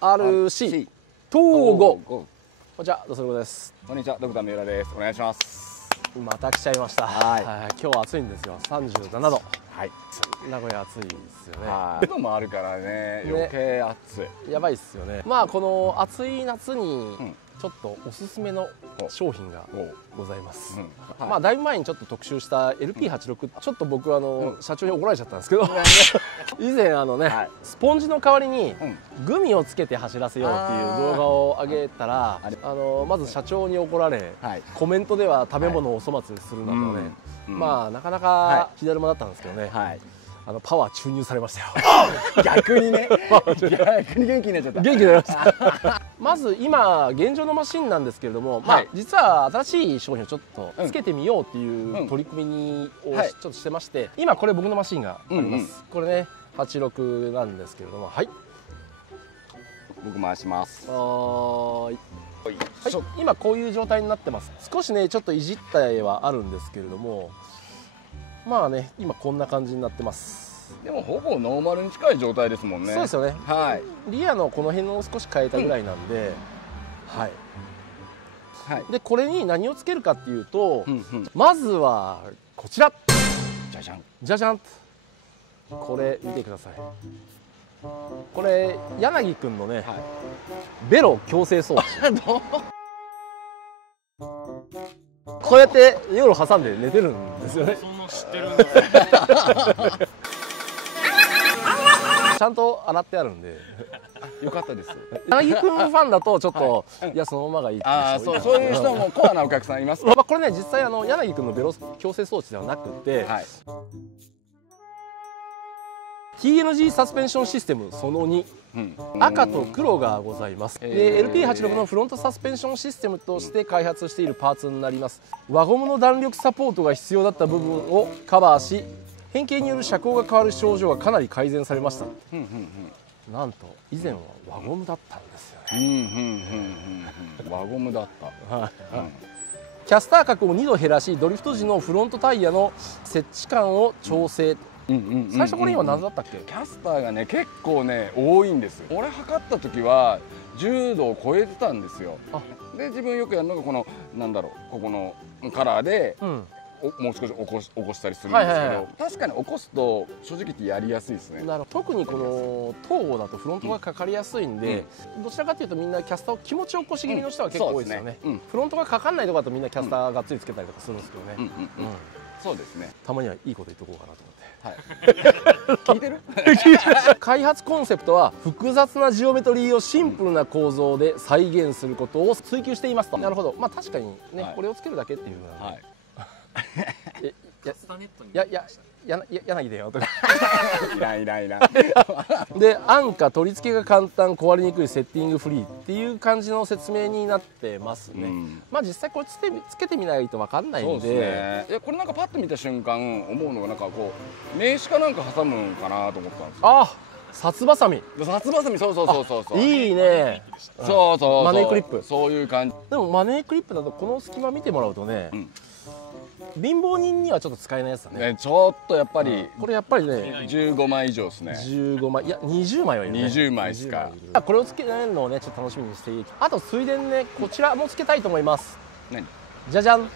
RC 東郷。こんにちは、どうすることです。こんにちは、ドクター三浦です。お願いします。また来ちゃいました。はい、今日は暑いんですよ。37度。はい。名古屋暑いですよね。湿度もあるからね、余計暑い。やばいっすよね。まあこの暑い夏にちょっとおすすめの商品がございます。まあだいぶ前にちょっと特集した LP86、ちょっと僕社長に怒られちゃったんですけど、以前スポンジの代わりにグミをつけて走らせようっていう動画を上げたら、まず社長に怒られ、コメントでは食べ物をお粗末にするなどね、まあなかなか火だるまだったんですけどね。パワー注入されましたよ。逆にね、逆に元気になっちゃった。元気になりました。まず今現状のマシンなんですけれども、まあ実は新しい商品をちょっとつけてみようっていう取り組みをちょっとしてまして、今これ僕のマシンがあります。これね86なんですけれども、はい。僕回します。はい。今こういう状態になってます。少しねちょっといじった絵はあるんですけれども。まあね、今こんな感じになってます。でもほぼノーマルに近い状態ですもんね。そうですよね。はい。リアのこの辺を少し変えたぐらいなんで、はい。はい。でこれに何をつけるかっていうと、まずはこちら。じゃじゃん。じゃじゃん。これ見てください。これ柳くんのね、ベロ矯正装置。こうやって夜挟んで寝てるんですよね。そんな知ってるんですね。ちゃんと洗ってあるんで。よかったです。柳くんファンだとちょっと、いやそのままがいいっていう人。そういう人もコアなお客さんいます。まあこれね実際柳くんのベロ矯正装置ではなくて、TNG サスペンションシステムその2、赤と黒がございます。で LP86 のフロントサスペンションシステムとして開発しているパーツになります。輪ゴムの弾力サポートが必要だった部分をカバーし、変形による車高が変わる症状がかなり改善されました。なんと以前は輪ゴムだったんですよね。輪ゴムだった。キャスター角を2度減らし、ドリフト時のフロントタイヤの接地感を調整。最初これ今何だったっけ？キャスターがね結構ね多いんです。俺測った時は10度を超えてたんですよ。で自分よくやるのがこのなんだろう、ここのカラーで、もう少し起こしたりするんですけど、確かに起こすと正直言ってやりやすいですね。特にこの東郷だとフロントがかかりやすいんで、どちらかというとみんなキャスターを気持ち起こし気味の人は結構多いですよね。フロントがかかんないとこだとみんなキャスターがっつりつけたりとかするんですけどね。そうですね。たまにはいいこと言っとこうかなと思って。聞いてる？開発コンセプトは複雑なジオメトリーをシンプルな構造で再現することを追求していますと。なるほど。まあ確かにね、これをつけるだけっていうのは。柳だよとか。いらんいらんいらん。で安価、取り付けが簡単、壊れにくい、セッティングフリーっていう感じの説明になってますね。まあ実際これつけてみないと分かんないんで、いやこれなんかパッと見た瞬間思うのがなんかこう名刺かなんか挟むんかなと思ったんですよ。あ、札ばさみ。札ばさみ、そういいね。そうマネークリップ、そういう感じ。でもマネークリップだとこの隙間見てもらうとね、貧乏人にはちょっと使えないやつだね。ちょっとやっぱりこれやっぱりね15枚以上ですね。15枚、いや20枚はいるね。20枚ですか。これをつけるのをねちょっと楽しみにしていき、あとついでにねこちらもつけたいと思います。何？じゃじゃん。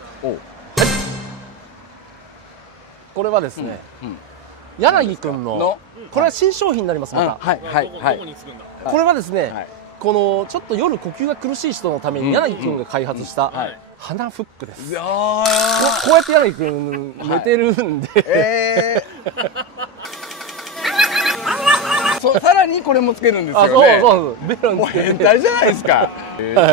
これはですね、柳くんのこれは新商品になります。またこれはですね、このちょっと夜呼吸が苦しい人のために柳くんが開発した鼻フックです。こうやって柳くん寝てるんで、さらにこれもつけるんですよね。そうベロにつけて変態じゃないですか。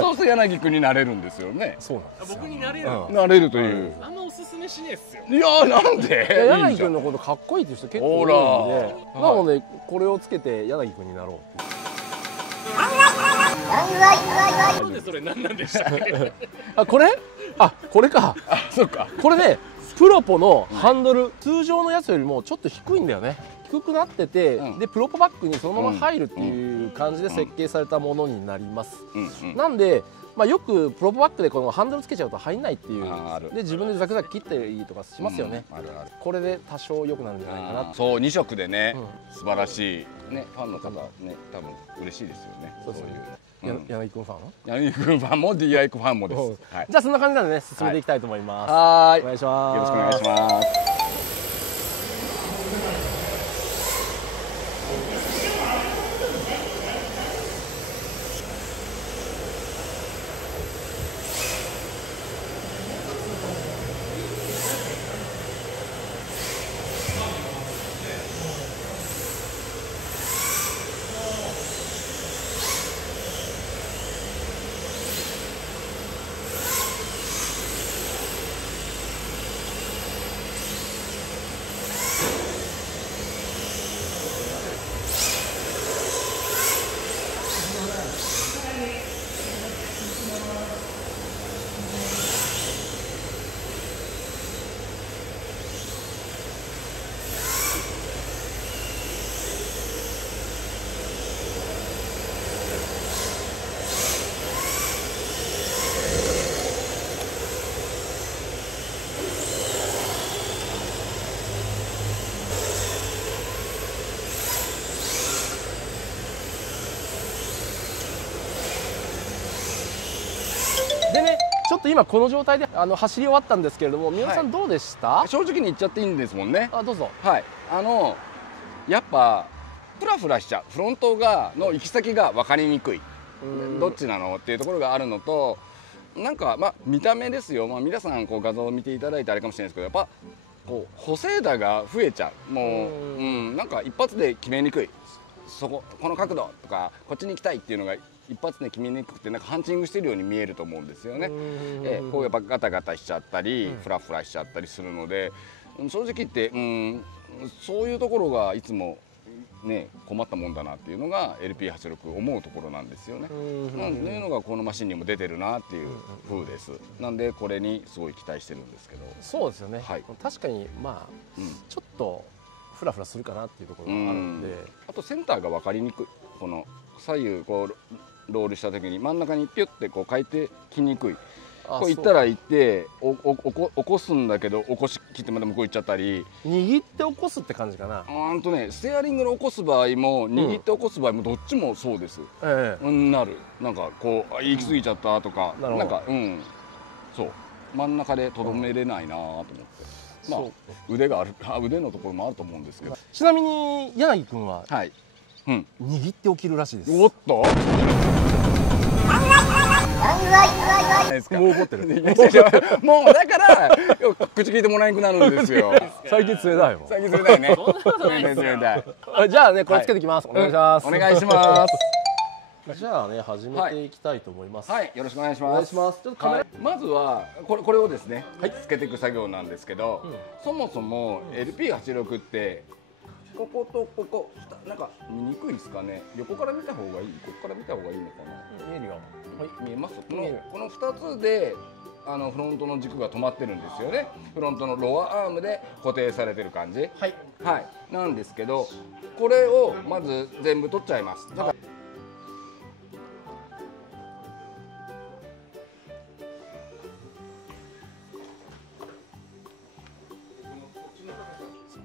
そうすると柳くんになれるんで。そうなんですよ。僕になれる。なれるという。あんまおすすめしねえっすよ。いやなんで？柳くんのことかっこいいっていう人結構多いんで、なのでこれをつけて柳くんになろう。なんでそれ何なんでしたっけ？これか。そうか。これねプロポのハンドル、通常のやつよりもちょっと低いんだよね。低くなってて、うん、でプロポバッグにそのまま入るっていう感じで設計されたものになります。なんで、まあ、よくプロポバッグでこのハンドルつけちゃうと入んないっていうで自分でザクザク切っていいとかしますよね。これで多少良くなるんじゃないかな。そう2色でね、素晴らしいね、ファンの方ね多分嬉しいですよね。そういう柳君ファン？柳君ファンも DI ファンもです。じゃあそんな感じなんでね進めていきたいと思います。はい、お願いします。よろしくお願いします。でね、ちょっと今この状態で走り終わったんですけれども、皆さんどうでした？正直に言っちゃっていいんですもんね。あ、どうぞ。はい、やっぱフラフラしちゃう、フロントの行き先が分かりにくい、どっちなのっていうところがあるのと、なんかまあ見た目ですよ、まあ、皆さんこう画像を見ていただいてあれかもしれないですけど、やっぱこう補正打が増えちゃう、もう、なんか一発で決めにくい、この角度とかこっちに行きたいっていうのが一発で決めにくくて、なんかハンチングしてるように見えると思うんですよね。こうやっぱガタガタしちゃったり、フラフラしちゃったりするので、正直言って、そういうところがいつもね困ったもんだなっていうのが LP86 思うところなんですよね。なんていうのがこのマシンにも出てるなっていう風です。なんでこれにすごい期待してるんですけど。そうですよね。はい、確かにまあ、ちょっとフラフラするかなっていうところがあるんで、あとセンターが分かりにくい。この左右こうロールした時に真ん中にピュッてこう変えてきにくい。こう行ったら行って起こすんだけど起こしきってまた向こう行っちゃったり、握って起こすって感じかな。ステアリングで起こす場合も握って起こす場合もどっちもそうです。なる、なんかこう行き過ぎちゃったとか、なんかそう真ん中でとどめれないなと思って、まあ腕がある、腕のところもあると思うんですけど。ちなみに柳君ははい握って起きるらしいです。おっともう怒ってる。もうだから口聞いてもらえなくなるんですよ。最近冷たいもん。最近冷たいね。冷たい。じゃあねこれつけてきます。お願いします。お願いします。じゃあね始めていきたいと思います。はい、よろしくお願いします。ちょっとカメラ。まずはこれをですね、つけていく作業なんですけど、そもそも LP86 ってこことここなんか見にくいですかね。横から見た方がいい。ここから見た方がいいのかな。見えるよ。はい、見えます。この2つでフロントの軸が止まってるんですよね。フロントのロアアームで固定されてる感じ。はい。はい。なんですけど、これをまず全部取っちゃいます。だから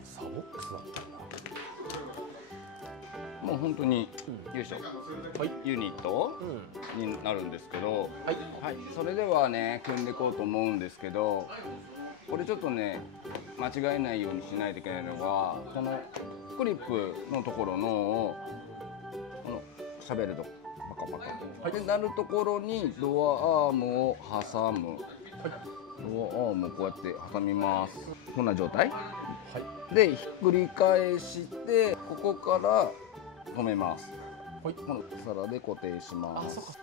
サボックスだったんだ。もう本当に、よいしょ、ユニットになるんですけど、それではね組んでいこうと思うんですけど、これちょっとね間違えないようにしないといけないのが、このクリップのところのこのシャベルとパカパカでなるところにドアアームを挟む。ドアアームをこうやって挟みます。こんな状態でひっくり返してここから止めます。この皿で固定します。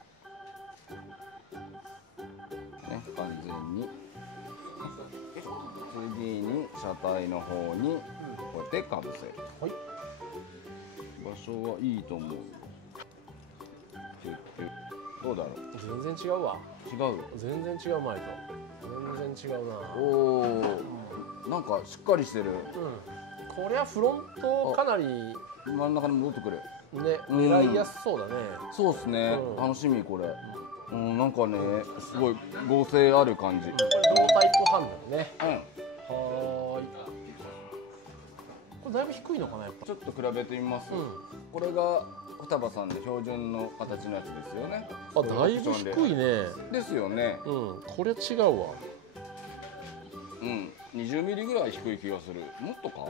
ね、完全に。次に車体の方にこうやってかぶせる。場所はいいと思う。どうだろう。全然違うわ。違う。全然違う前と。全然違うな。おお、なんかしっかりしてる。これはフロントかなり真ん中に戻ってくるね狙いやすそうだね。そうですね、楽しみこれ。なんかねすごい合成ある感じ。これノータイプハンドルね。はーい。これだいぶ低いのかなやっぱ。ちょっと比べてみます。これが双葉さんで標準の形のやつですよね。あ、だいぶ低いね。ですよね。これ違うわ。20ミリぐらい低い気がする。もっとか。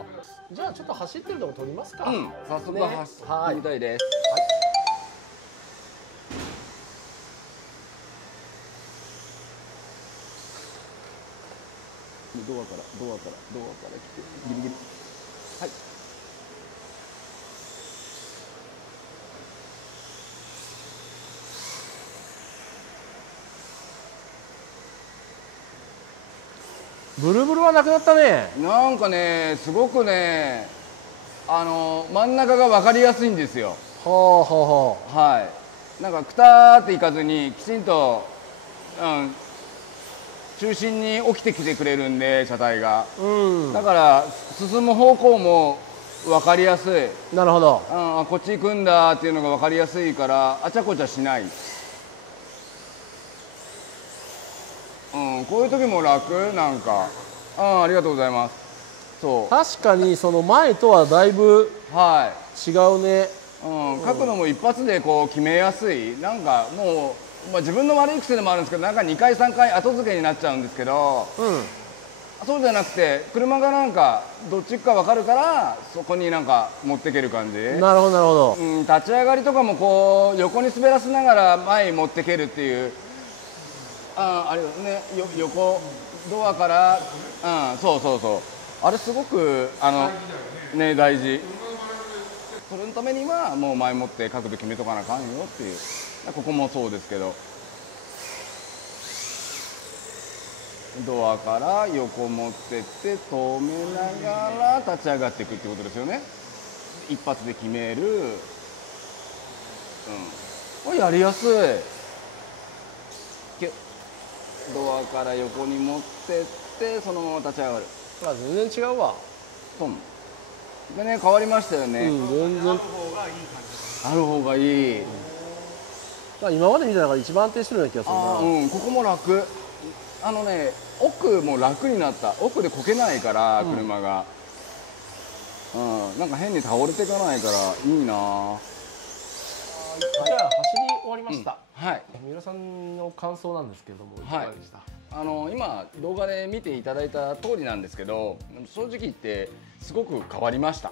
じゃあちょっと走ってるとこ撮りますか。早速走ってみたいです。ドアから来てギリギリ。はい。ブルブルはなくなったね。なんかねすごくね真ん中が分かりやすいんですよ。はい。なんかくたーっていかずにきちんと、中心に起きてきてくれるんで車体が、だから進む方向も分かりやすい。なるほど。こっち行くんだっていうのが分かりやすいからあちゃこちゃしない。こういう時も楽。なんかありがとうございます。そう確かにその前とはだいぶ違うね。角度も一発でこう決めやすい。なんかもう、自分の悪い癖でもあるんですけどなんか2回3回後付けになっちゃうんですけど、そうじゃなくて車がなんかどっちか分かるからそこになんか持っていける感じ。なるほどなるほど。立ち上がりとかもこう横に滑らせながら前に持っていけるっていう。あれね、横ドアから、そうあれすごくね大事。それのためにはもう前もって角度決めとかなあかんよっていう。ここもそうですけどドアから横持ってって止めながら立ち上がっていくってことですよね。一発で決める。これやりやすい。ドアから横に持ってってそのまま立ち上がる。全然違うわ。でね変わりましたよね。全然ある方がいい。今まで見た中で一番安定してるような気がするな。ここも楽。奥も楽になった。奥でこけないから車が、なんか変に倒れていかないからいいな。じゃあ走り終わりました。はい。三浦さんの感想なんですけどもいかがでした？今動画で見ていただいた通りなんですけど、正直言ってすごく変わりました。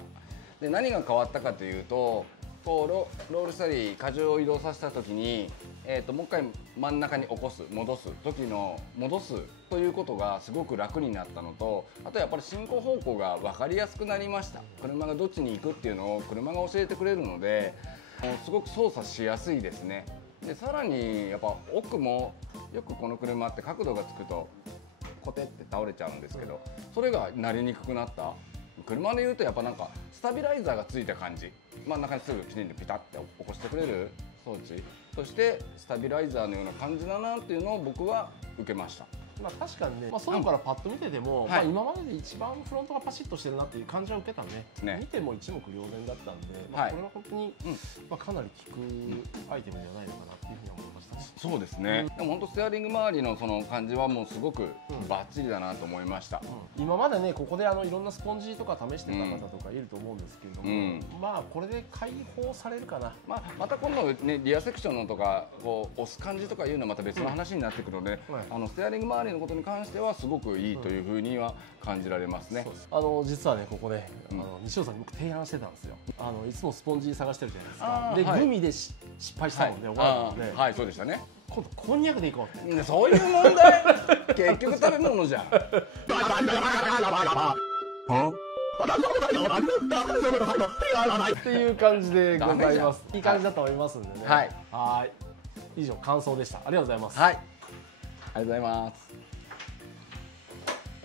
で何が変わったかというと、ロールしたり荷重を移動させた時に、もう一回真ん中に起こす戻す時の戻すということがすごく楽になったのと、あとやっぱり進行方向が分かりやすくなりました。車がどっちに行くっていうのを車が教えてくれるので、すごく操作しやすいですね。でさらにやっぱ奥もよくこの車って角度がつくとコテって倒れちゃうんですけど、それがなりにくくなった。車でいうとやっぱなんかスタビライザーがついた感じ。真ん中にすぐきちんとピタッて起こしてくれる装置としてスタビライザーのような感じだなっていうのを僕は受けました。確かにね、外からパッと見てても、今までで一番フロントがパシッとしてるなっていう感じは受けたね。見ても一目瞭然だったんで、これは本当にかなり効くアイテムではないのかなっていうふうに思いました。そうですね。でも本当ステアリング周りのその感じはもうすごくバッチリだなと思いました。今までねここでいろんなスポンジとか試してた方とかいると思うんですけれども、これで解放されるかな。また今度ねリアセクションのとかこう押す感じとかいうのはまた別の話になってくるので、ステアリング周りのことに関してはすごくいいというふうには感じられますね。実はねここで西尾さんに僕提案してたんですよ。いつもスポンジ探してるじゃないですか。でグミで失敗したので怒られたので、はいそうでしたね。今度こんにゃくでいこうって。そういう問題。結局食べ物じゃん。っていう感じでございます。いい感じだと思いますんでね。はい。以上感想でした。ありがとうございます。はい。ありがとうございます。